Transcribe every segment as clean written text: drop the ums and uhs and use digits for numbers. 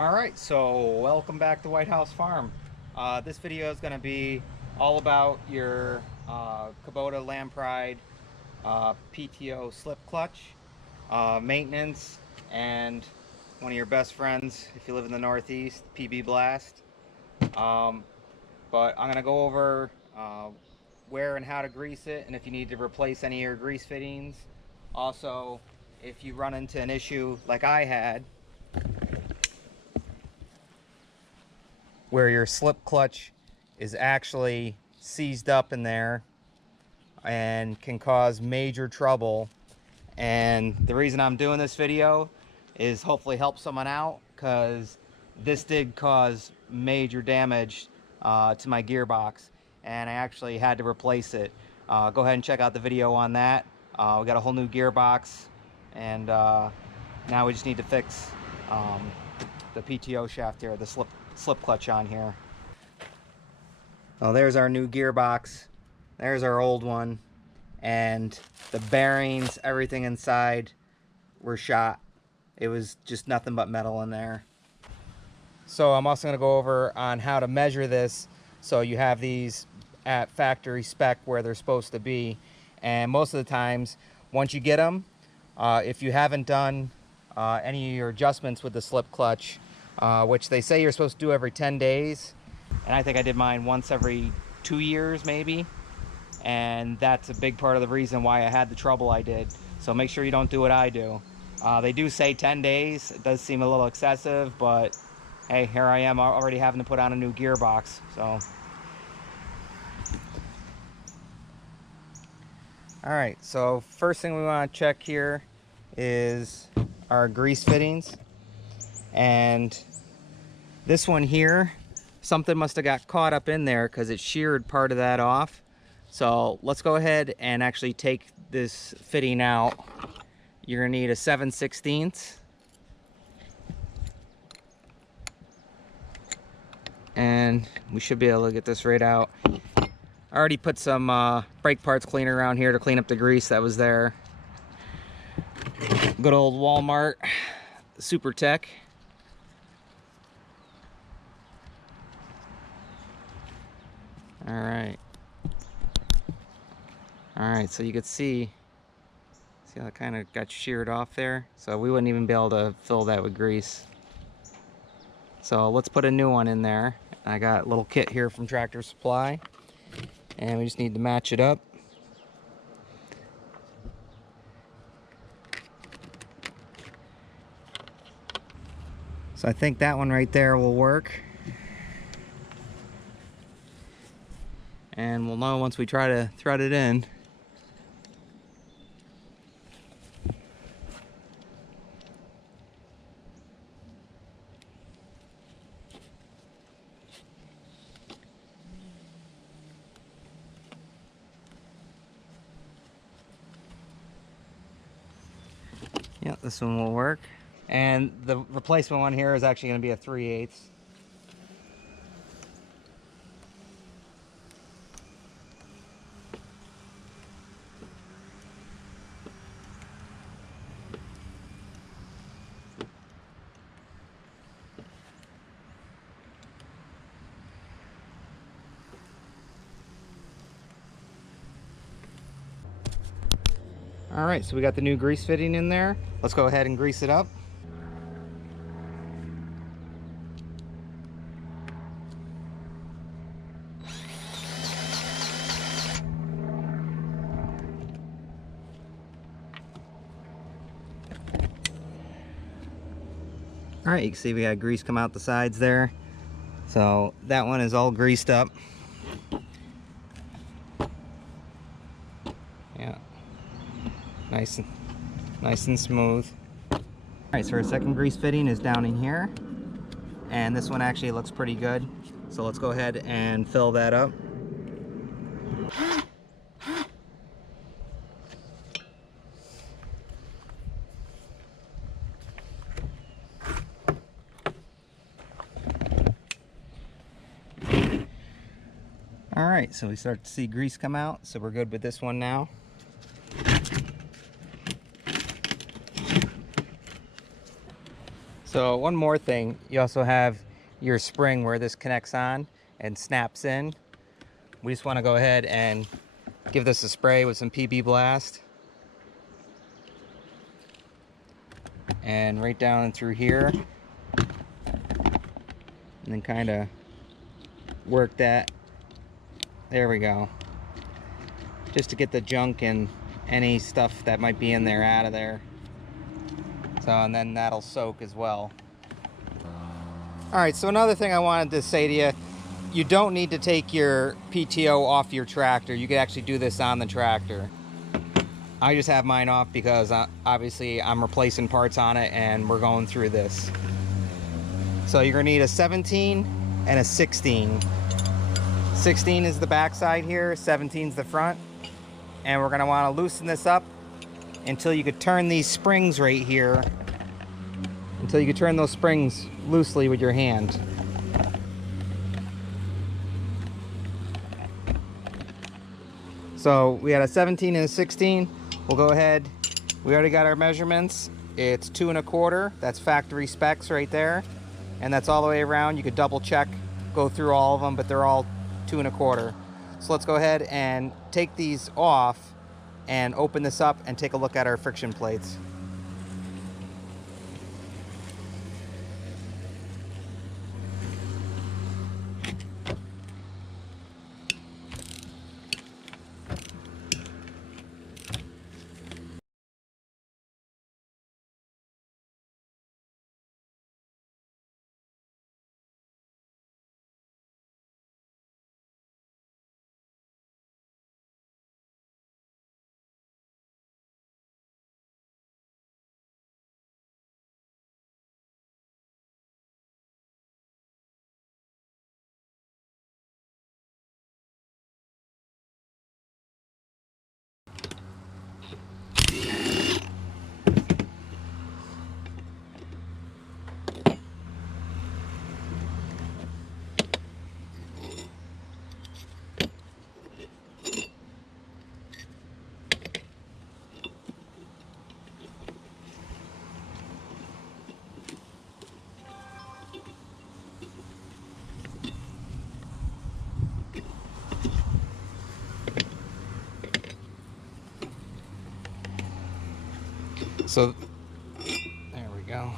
Alright, so welcome back to White House Farm. This video is going to be all about your Kubota Landpride PTO slip clutch, maintenance, and one of your best friends if you live in the Northeast, PB Blast. But I'm going to go over where and how to grease it, and if you need to replace any of your grease fittings. Also, if you run into an issue like I had, where your slip clutch is actually seized up in there and can cause major trouble. And the reason I'm doing this video is hopefully help someone out, because this did cause major damage to my gearbox, and I actually had to replace it. Go ahead and check out the video on that. We got a whole new gearbox, and now we just need to fix the PTO shaft here, the slip clutch on here. Oh, there's our new gearbox. There's our old one, and the bearings, everything inside were shot. It was just nothing but metal in there. So I'm also going to go over on how to measure this, so you have these at factory spec where they're supposed to be. And most of the times, once you get them, if you haven't done any of your adjustments with the slip clutch, which they say you're supposed to do every 10 days, and I think I did mine once every 2 years maybe, and that's a big part of the reason why I had the trouble I did. So make sure you don't do what I do. They do say 10 days. It does seem a little excessive, but hey, here I am already having to put on a new gearbox. So all right, so first thing we want to check here is our grease fittings. And this one here, something must have got caught up in there because it sheared part of that off. So let's go ahead and actually take this fitting out. You're gonna need a 7/16, and we should be able to get this right out. I already put some brake parts cleaner around here to clean up the grease that was there. Good old Walmart Super Tech. All right, so you could see how it kind of got sheared off there. So we wouldn't even be able to fill that with grease. So let's put a new one in there. I got a little kit here from Tractor Supply, and we just need to match it up. So I think that one right there will work. And we'll know once we try to thread it in. Yeah, this one will work. And the replacement one here is actually going to be a 3/8. All right, so we got the new grease fitting in there. Let's go ahead and grease it up. All right, you can see we got grease come out the sides there. So that one is all greased up. Yeah, nice and smooth. All right, so our second grease fitting is down in here, and this one actually looks pretty good. So let's go ahead and fill that up. All right, so we start to see grease come out, so we're good with this one now. So one more thing, you also have your spring where this connects on and snaps in. We just want to go ahead and give this a spray with some PB Blast. And right down through here. And then kind of work that. There we go. Just to get the junk and any stuff that might be in there out of there. So, and then that'll soak as well. Alright, so another thing I wanted to say to you, you don't need to take your PTO off your tractor. You could actually do this on the tractor. I just have mine off because obviously I'm replacing parts on it and we're going through this. So you're going to need a 17 and a 16. 16 is the back side here, 17 is the front. And we're going to want to loosen this up until you could turn these springs right here. Until you could turn those springs loosely with your hand. So we had a 17 and a 16. We'll go ahead, we already got our measurements. It's 2 1/4, that's factory specs right there. And that's all the way around. You could double check, go through all of them, but they're all 2 1/4. So let's go ahead and take these off and open this up and take a look at our friction plates. So, there we go.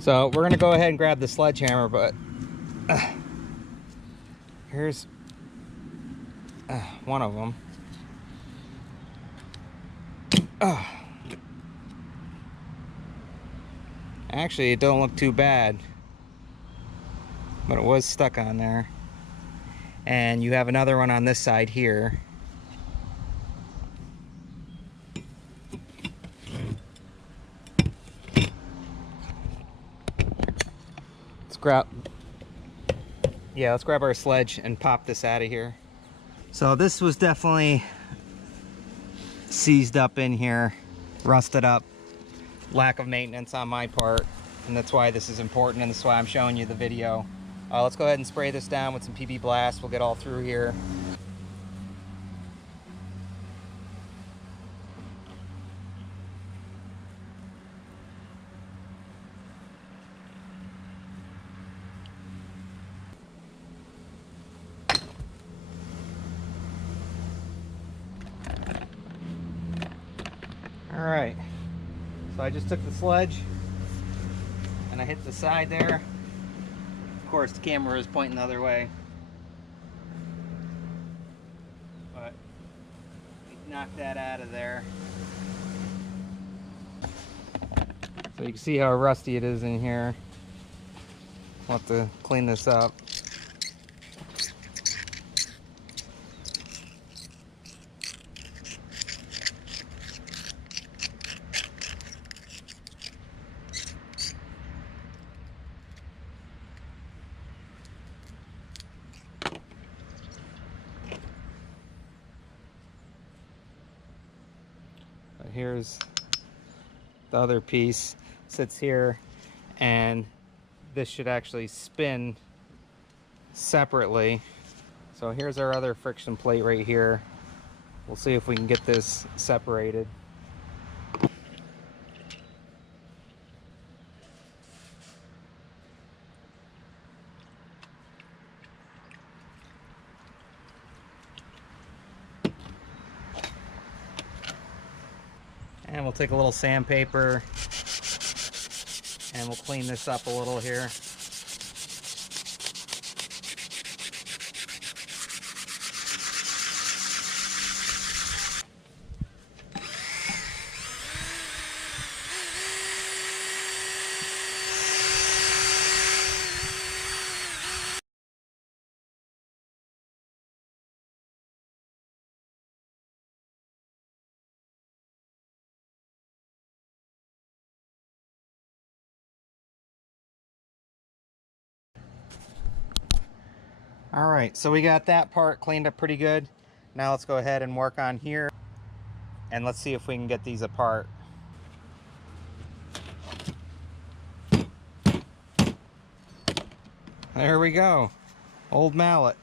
So we're gonna go ahead and grab the sledgehammer, but here's one of them. Actually, it don't look too bad, but it was stuck on there. And you have another one on this side here. Let's grab our sledge and pop this out of here. So this was definitely seized up in here, rusted up, lack of maintenance on my part, and that's why this is important, and that's why I'm showing you the video. Let's go ahead and spray this down with some PB Blast. We'll get all through here. Alright, so I just took the sledge and I hit the side there. Of course, the camera is pointing the other way, but knock that out of there. So you can see how rusty it is in here. We'll have to clean this up. Here's the other piece, sits here, and this should actually spin separately. So here's our other friction plate right here. We'll see if we can get this separated. And we'll take a little sandpaper and we'll clean this up a little here. All right, so we got that part cleaned up pretty good. Now let's go ahead and work on here and let's see if we can get these apart. There we go, old mallet.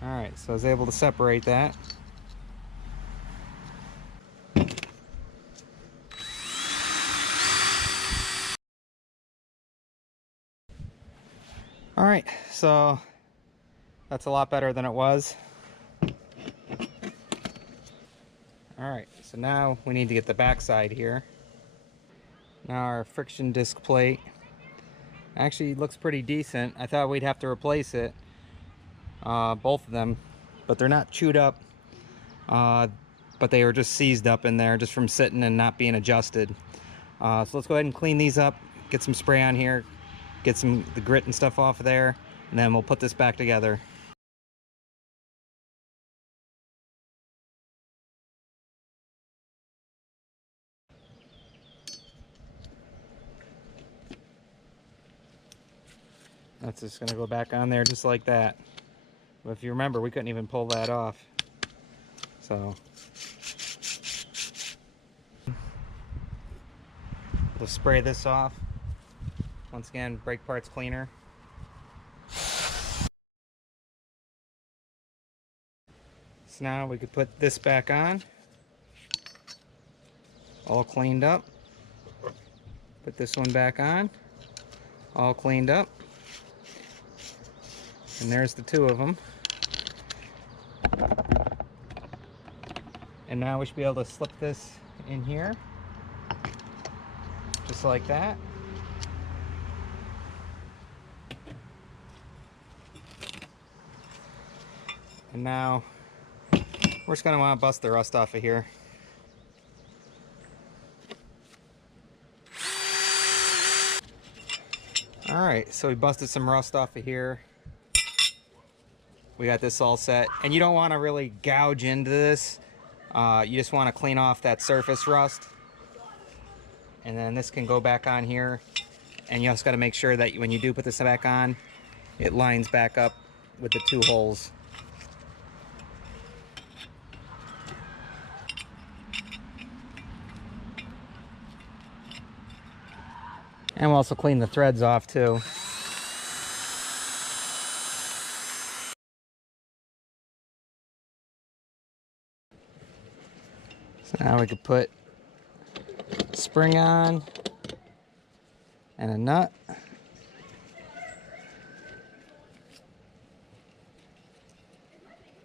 All right, so I was able to separate that. All right, so that's a lot better than it was. All right, so now we need to get the back side here. Now our friction disc plate actually looks pretty decent. I thought we'd have to replace it, both of them, but they're not chewed up, but they were just seized up in there just from sitting and not being adjusted. So let's go ahead and clean these up, get some spray on here, get the grit and stuff off of there, and then we'll put this back together. That's just gonna go back on there just like that. But if you remember, we couldn't even pull that off. So we'll spray this off. Once again, brake parts cleaner. So now we could put this back on, all cleaned up. Put this one back on, all cleaned up. And there's the two of them. And now we should be able to slip this in here, just like that. And now we're just going to want to bust the rust off of here. Alright, so we busted some rust off of here. We got this all set. And you don't want to really gouge into this. You just want to clean off that surface rust. And then this can go back on here. And you also got to make sure that when you do put this back on, it lines back up with the two holes. And we'll also clean the threads off too. So now we could put a spring on and a nut.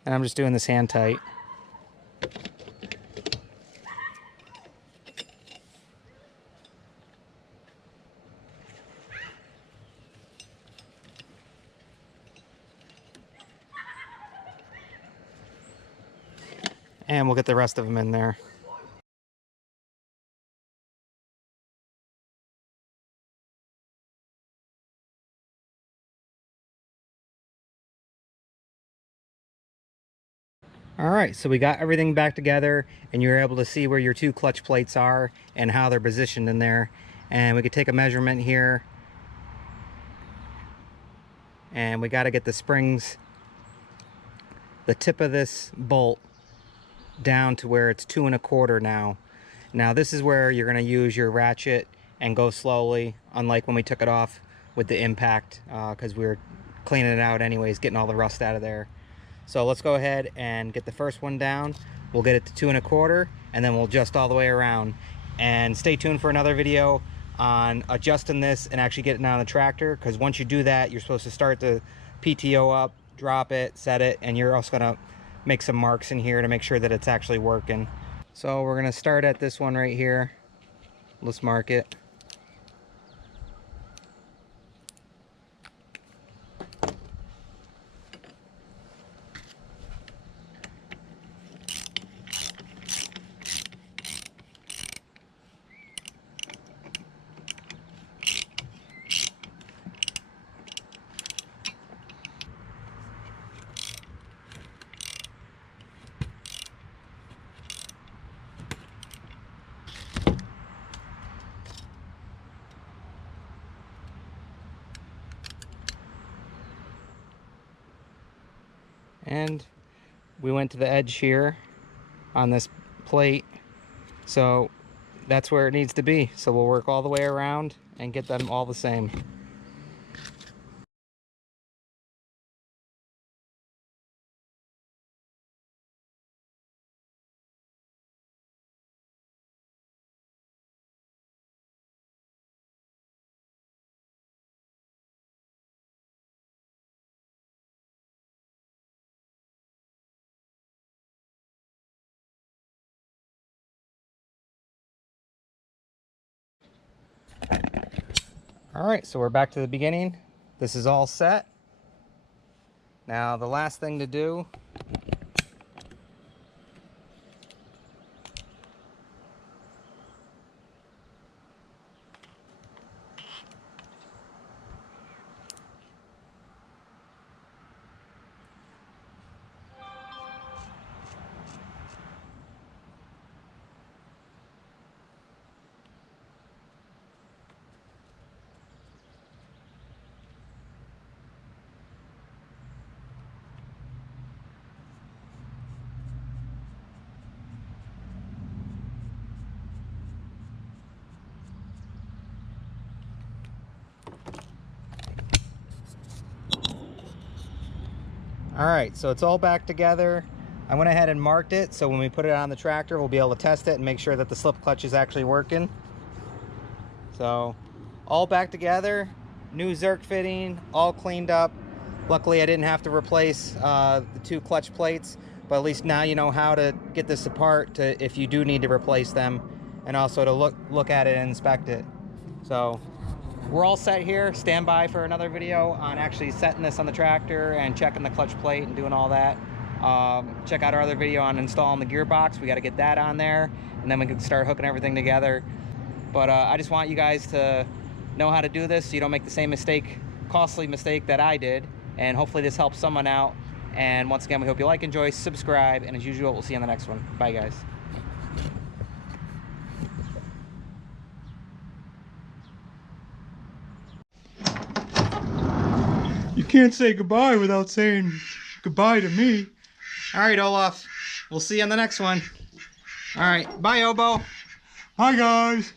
And I'm just doing this hand tight. And we'll get the rest of them in there. All right, so we got everything back together, and you're able to see where your two clutch plates are and how they're positioned in there. And we could take a measurement here, and we got to get the springs, the tip of this bolt down to where it's 2 1/4 now. Now this is where you're going to use your ratchet and go slowly, unlike when we took it off with the impact, because we were cleaning it out anyways, getting all the rust out of there. So let's go ahead and get the first one down. We'll get it to 2 1/4, and then we'll adjust all the way around. And stay tuned for another video on adjusting this and actually getting it on the tractor, because once you do that, you're supposed to start the PTO up, drop it, set it, and you're also gonna make some marks in here to make sure that it's actually working. So we're gonna start at this one right here. Let's mark it. And we went to the edge here on this plate, so that's where it needs to be. So we'll work all the way around and get them all the same. All right, so we're back to the beginning. This is all set. Now the last thing to do All right, so it's all back together. I went ahead and marked it, so when we put it on the tractor, we'll be able to test it and make sure that the slip clutch is actually working. So, all back together, new Zerk fitting, all cleaned up. Luckily, I didn't have to replace the two clutch plates, but at least now you know how to get this apart to if you do need to replace them, and also to look at it and inspect it. So, we're all set here. Stand by for another video on actually setting this on the tractor and checking the clutch plate and doing all that. Check out our other video on installing the gearbox. We got to get that on there, and then we can start hooking everything together. But I just want you guys to know how to do this so you don't make the same mistake, costly mistake that I did. And hopefully this helps someone out. And once again, we hope you like, enjoy, subscribe, and as usual, we'll see you on the next one. Bye, guys. You can't say goodbye without saying goodbye to me. All right, Olaf. We'll see you on the next one. All right. Bye, Obo. Hi, guys.